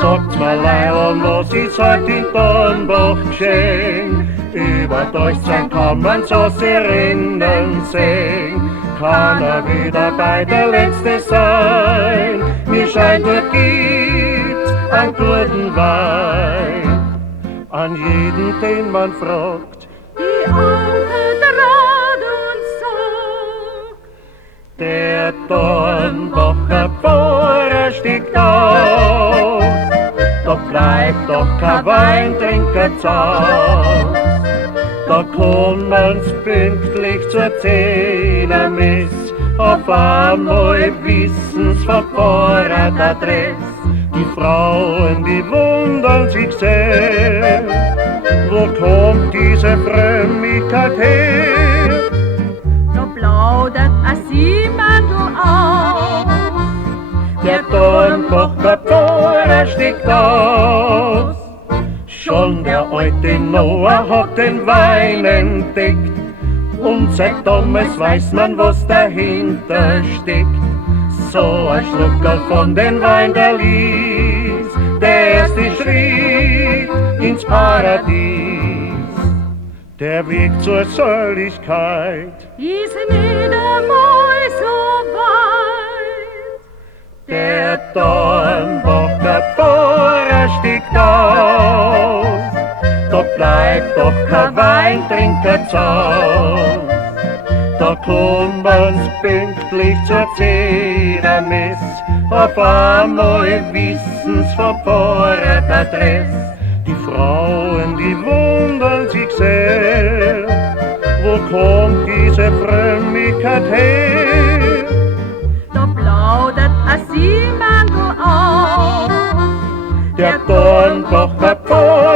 Sagt mir Leihern, was ist heut in Dornbach geschehen? Über Deutschland kann man so sehr Rinnen sehen. Kann er wieder bei der Letzte sein? Mir scheint, er gibt einen guten Wein. An jeden, den man fragt, die Augen Rat und Sorg. der Dornbacher Pfarrer stieg auf. Da bleibt doch kein Weintrinker zaus. Da kann man's pünktlich zur Zehnermiss auf einmal wissen's von Fahrradadress. Die Frauen, die wundern sich sehr, wo kommt diese Frömmigkeit her? Da plaudert ein Siemandl auf. Der Dornbacher Pfarrer steigt aus. Schon der alte Noah hat den Wein entdeckt und seit damals weiß man, was dahinter steckt. So ein Schluckerl von den Wein, der ließ der erste Schritt ins Paradies. Der Weg zur Seligkeit Ist nicht einmal so weit. Der Dornbacher Pfarrer stiegt aus. Da bleibt doch kein Weintrinker zaus. Da kann man's pünktlich zur Zehnermiss auf einmal wissen's von Fahrradadress. Die Frauen, die wundern sich sehr, wo kommt diese Frömmigkeit her? Da plaudert ein Siemandl auf. Der Dornbacher Pfarrer